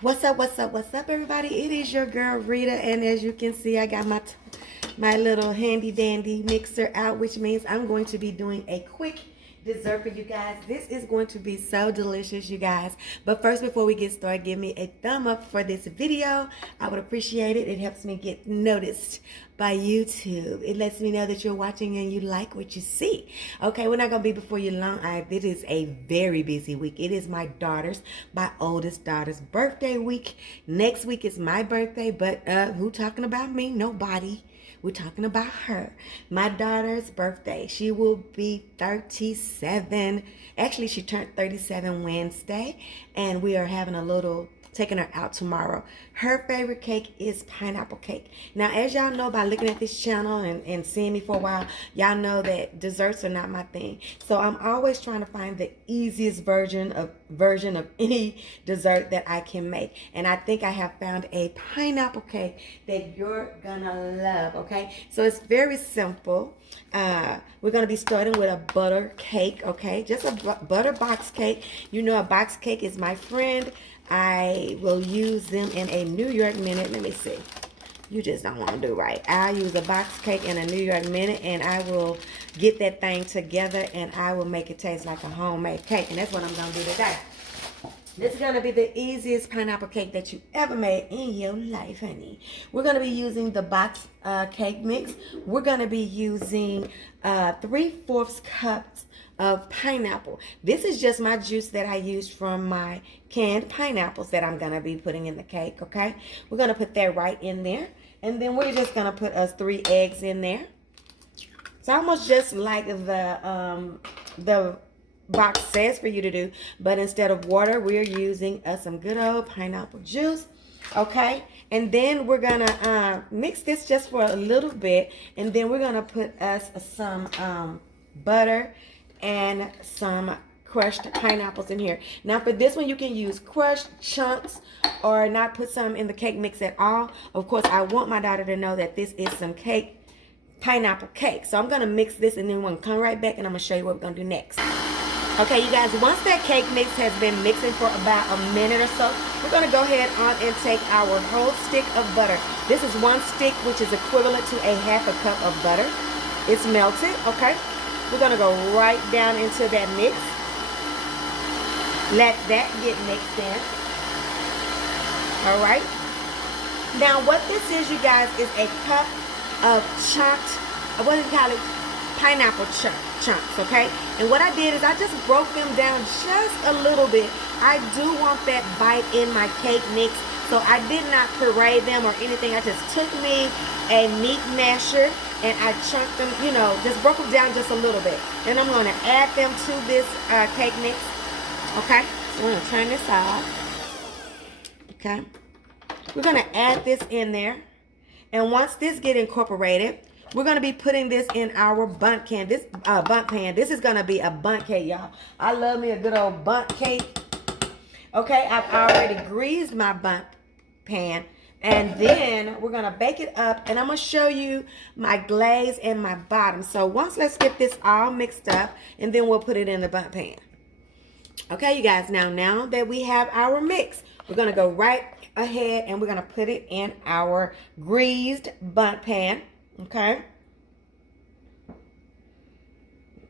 What's up, everybody? It is your girl Rita, and as you can see, I got my little handy dandy mixer out, which means I'm going to be doing a quick dessert for you guys. This is going to be so delicious, you guys. But first, before we get started, give me a thumb up for this video. I would appreciate it. It helps me get noticed by YouTube. It lets me know that you're watching and you like what you see. Okay, we're not gonna be before you long. It is a very busy week. It is my oldest daughter's birthday week. Next week is my birthday, but who talking about me? Nobody. We're talking about her. My daughter's birthday. She will be 37. Actually, she turned 37 Wednesday, and we are having taking her out tomorrow. Her favorite cake is pineapple cake. Now, as y'all know by looking at this channel and seeing me for a while, y'all know that desserts are not my thing. So I'm always trying to find the easiest version of any dessert that I can make. And I think I have found a pineapple cake that you're gonna love, okay? So it's very simple. We're gonna be starting with a butter cake, okay? Just a butter box cake. You know, a box cake is my friend. I will use them in a New York minute. Let me see. You just don't want to do right. I'll use a box cake in a New York minute, and I will get that thing together, and I will make it taste like a homemade cake. And that's what I'm going to do today. This is going to be the easiest pineapple cake that you ever made in your life, honey. We're going to be using the box cake mix. We're going to be using 3/4 cups of pineapple. This is just my juice that I used from my canned pineapples that I'm going to be putting in the cake, okay? We're going to put that right in there. And then we're just going to put us 3 eggs in there. It's almost just like the box says for you to do, but instead of water, we're using some good old pineapple juice, okay? And then we're gonna mix this just for a little bit, and then we're gonna put us some butter and some crushed pineapples in here. Now for this one, you can use crushed chunks or not put some in the cake mix at all. Of course, I want my daughter to know that this is some pineapple cake. So I'm gonna mix this, and then we're gonna come right back and I'm gonna show you what we're gonna do next. Okay, you guys, once that cake mix has been mixing for about a minute or so, we're going to go ahead on and take our whole stick of butter. This is 1 stick, which is equivalent to a 1/2 cup of butter. It's melted, okay? We're going to go right down into that mix. Let that get mixed in. All right? Now, what this is, you guys, is a cup of chunked, what do you call it? Pineapple chunks, okay? And what I did is I just broke them down just a little bit. I do want that bite in my cake mix, so I did not puree them or anything. I just took me a meat masher and I chunked them, you know, just broke them down just a little bit. And I'm going to add them to this cake mix, okay? So I'm going to turn this off, okay? We're going to add this in there, and once this gets incorporated, we're going to be putting this in our bundt pan. This is going to be a bundt cake, y'all. I love me a good old bundt cake. Okay, I've already greased my bundt pan. And then we're going to bake it up. And I'm going to show you my glaze and my bottom. So let's get this all mixed up. And then we'll put it in the bundt pan. Okay, you guys. Now that we have our mix, we're going to go right ahead and we're going to put it in our greased bundt pan. Okay,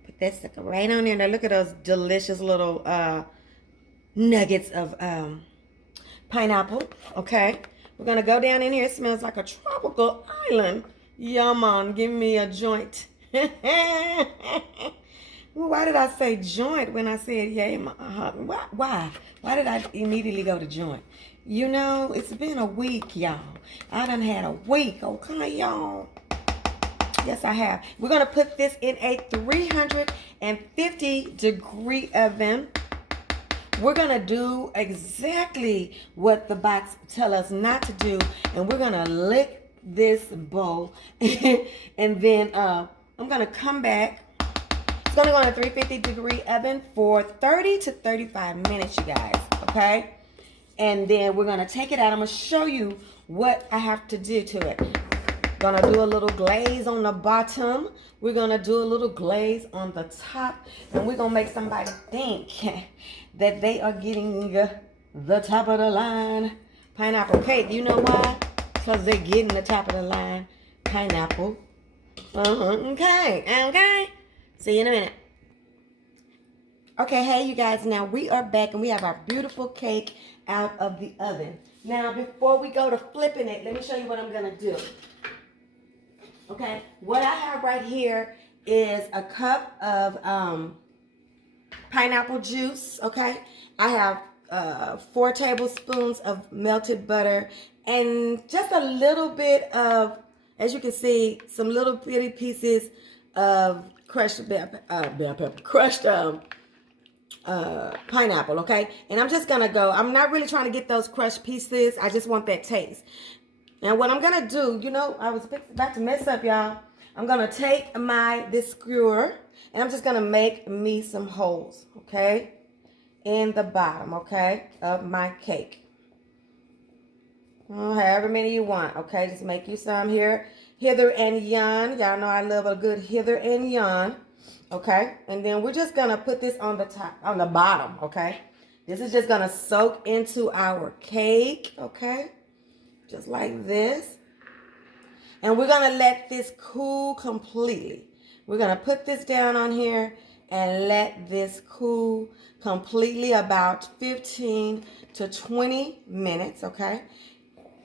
put that sucker right on there. Now look at those delicious little nuggets of pineapple. Okay, we're gonna go down in here. It smells like a tropical island. Yum on, give me a joint. Well, why did I say joint when I said yay? Why did I immediately go to joint? You know, it's been a week, y'all. I done had a week, okay, y'all. Yes, I have. We're going to put this in a 350-degree oven. We're going to do exactly what the box tell us not to do. And we're going to lick this bowl. And then I'm going to come back. It's going to go in a 350-degree oven for 30 to 35 minutes, you guys. Okay? And then we're going to take it out. I'm going to show you what I have to do to it. Gonna do a little glaze on the bottom. We're gonna do a little glaze on the top, and we're gonna make somebody think that they are getting the top of the line pineapple cake. You know why? Because they're getting the top of the line pineapple cake. Okay? See you in a minute. Okay, hey you guys, now we are back and we have our beautiful cake out of the oven. Now before we go to flipping it, let me show you what I'm gonna do. Okay, what I have right here is a cup of pineapple juice, okay? I have 4 tablespoons of melted butter and just a little bit of, as you can see, some little bitty pieces of crushed bell pepper, crushed pineapple, okay? And I'm just gonna go, I'm not really trying to get those crushed pieces. I just want that taste. Now what I'm gonna do, you know, I was about to mess up, y'all. I'm gonna take this skewer and I'm just gonna make me some holes, okay? In the bottom, okay, of my cake. However many you want, okay? Just make you some here. Hither and yon. Y'all know I love a good hither and yon. Okay, and then we're just gonna put this on the top, on the bottom, okay? This is just gonna soak into our cake, okay? Just like this. And we're gonna let this cool completely. We're gonna put this down on here and let this cool completely, about 15 to 20 minutes, okay?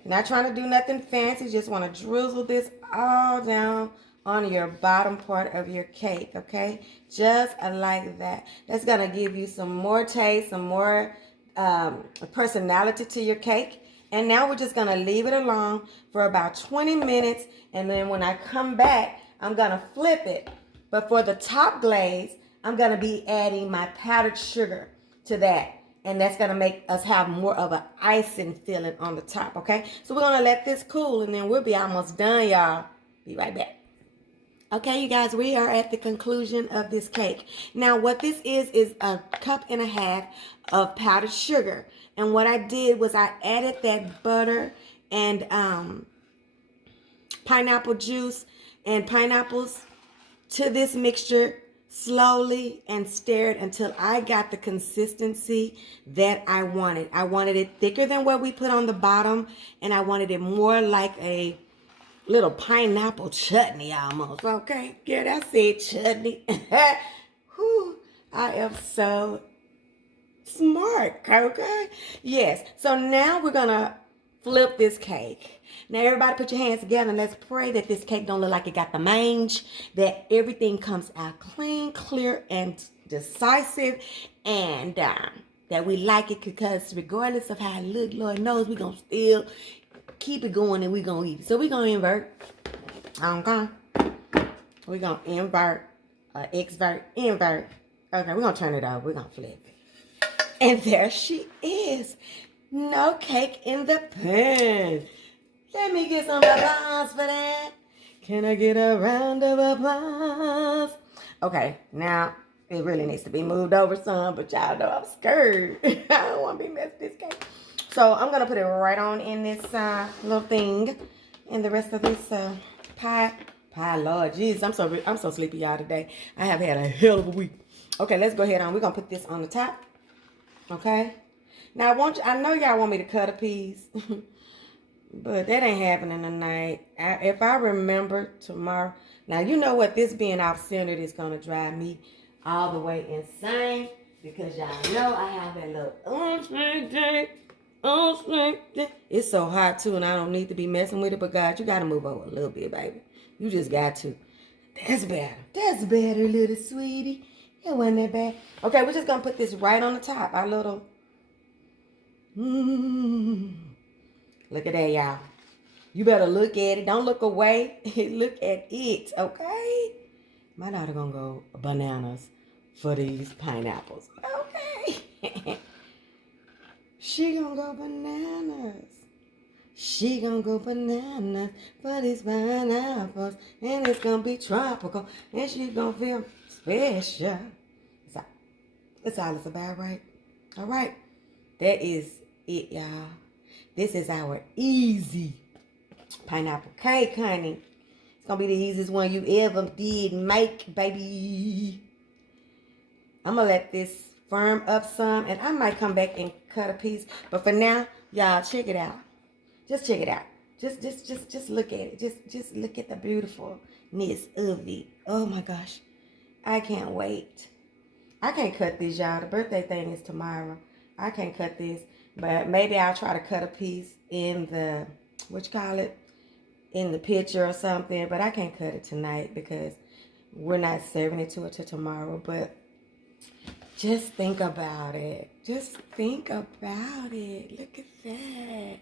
Not trying to do nothing fancy, just wanna drizzle this all down on your bottom part of your cake, okay? Just like that. That's gonna give you some more taste, some more personality to your cake. And now we're just gonna leave it alone for about 20 minutes. And then when I come back, I'm gonna flip it. But for the top glaze, I'm gonna be adding my powdered sugar to that. And that's gonna make us have more of an icing feeling on the top, okay? So we're gonna let this cool and then we'll be almost done, y'all. Be right back. Okay, you guys, we are at the conclusion of this cake. Now, what this is 1.5 cups of powdered sugar. And what I did was I added that butter and pineapple juice and pineapples to this mixture slowly and stirred until I got the consistency that I wanted. I wanted it thicker than what we put on the bottom, and I wanted it more like a little pineapple chutney almost, okay? Yeah, that's it, chutney. Whew, I am so smart, okay? Yes, so now we're gonna flip this cake. Now everybody put your hands together and let's pray that this cake don't look like it got the mange, that everything comes out clean, clear, and decisive, and that we like it, because regardless of how it look, Lord knows we're gonna still keep it going and we're going to eat it. So we're going to invert. Okay. We're going to invert. Exvert. Invert. Okay, we're going to turn it over. We're going to flip it. And there she is. No cake in the pan. Let me get some applause for that. Can I get a round of applause? Okay, now it really needs to be moved over some, but y'all know I'm scared. I don't want to be messing with this cake. So I'm going to put it right on in this little thing. And the rest of this pie, Lord Jesus, I'm so sleepy, y'all, today. I have had a hell of a week. Okay, let's go ahead on. We're going to put this on the top. Okay. Now, I know y'all want me to cut a piece. But that ain't happening tonight. If I remember tomorrow. Now, you know what? This being off-centered is going to drive me all the way insane. Because y'all know I have that little it's so hot too, and I don't need to be messing with it. But God, you gotta move over a little bit, baby. You just got to. That's better. That's better, little sweetie. It wasn't that bad. Okay, we're just gonna put this right on the top. Our little. Look at that, y'all. You better look at it. Don't look away. Look at it, okay? My daughter gonna go bananas for these pineapples. Okay. She gonna go bananas. She gonna go bananas for these pineapples. And it's gonna be tropical. And she's gonna feel special. That's all it's about, right? All right. That is it, y'all. This is our easy pineapple cake, honey. It's gonna be the easiest one you ever did make, baby. I'm gonna let this firm up some, and I might come back and cut a piece. But for now, y'all, check it out. Just check it out. Just look at it. Just look at the beautifulness of it. Oh my gosh, I can't wait. I can't cut these, y'all. The birthday thing is tomorrow. I can't cut this, but maybe I'll try to cut a piece in the, what you call it, in the picture or something. But I can't cut it tonight because we're not serving it till tomorrow. But just think about it. Just think about it. Look at that.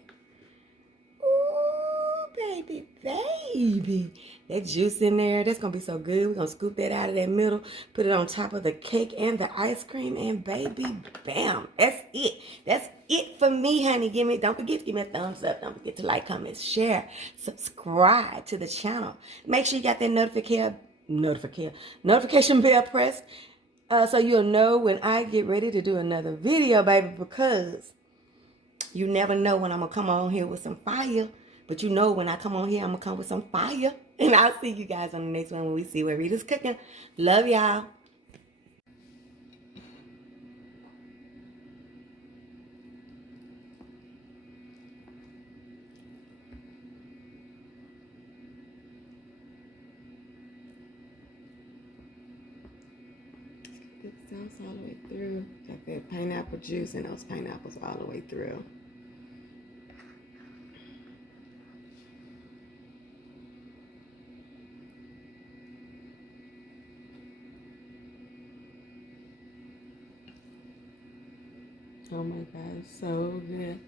Baby, baby. That juice in there, that's going to be so good. We're going to scoop that out of that middle, put it on top of the cake and the ice cream, and baby, bam. That's it. That's it for me, honey. Don't forget to give me a thumbs up. Don't forget to like, comment, share, subscribe to the channel. Make sure you got that notification bell pressed so you'll know when I get ready to do another video, baby, because you never know when I'm going to come on here with some fire. But you know when I come on here, I'm going to come with some fire. And I'll see you guys on the next one when we see what Rita's cooking. Love y'all. Get the sauce all the way through. Got that pineapple juice and those pineapples all the way through. Oh my God, so good.